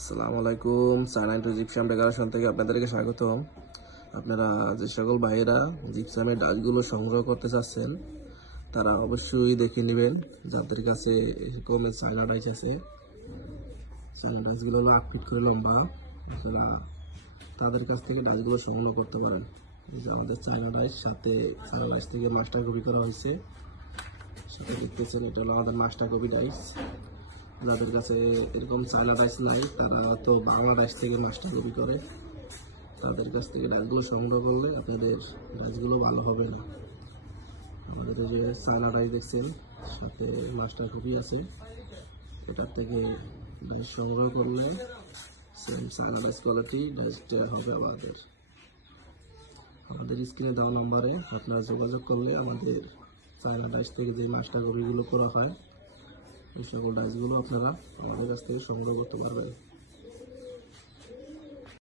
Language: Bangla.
আসসালামু আলাইকুম। সাইলেন্ট জিপসাম ডেকোরেশন থেকে আপনাদেরকে স্বাগতম। আপনারা যে সকল ভাইয়েরা জিপসামের ডাচগুলো সংগ্রহ করতে চাচ্ছেন তারা অবশ্যই দেখে নেবেন যাদের কাছে এরকম চায়না ডাইস আছে। চায়না ডাইসগুলো হলো 8 ফিট করে লম্বা। আপনারা তাদের কাছ থেকে ডাইসগুলো সংগ্রহ করতে পারেন। এই যে আমাদের চায়না ডাইস, সাথে চায়না ডাইস থেকে মাস্টার কপি করা হয়েছে। সাথে দেখতেছেন এটা হলো আমাদের মাস্টার কপি ডাইস। যাদের কাছে এরকম চায়না ডাইস নাই তারা তো বাংলা ডাইস থেকে মাস্টার কপি করে, তাদের কাছ থেকে ডাইসগুলো সংগ্রহ করলে আপনাদের ডাইসগুলো ভালো হবে না। আমাদের এই যে চায়না ডাইস দেখছেন, সাথে মাস্টার কপি আছে, এটার থেকে ডাইস সংগ্রহ করলে সেম চায়না ডাইস কোয়ালিটি ডাইসটা হবে আমাদের স্ক্রিনে দেওয়া নাম্বারে আপনারা যোগাযোগ করলে আমাদের চায়না ডাইস থেকে যে মাস্টার কপিগুলো করা হয় এই সকল ডাইসগুলো আপনারা আমাদের কাছ থেকে সংগ্রহ করতে পারবেন।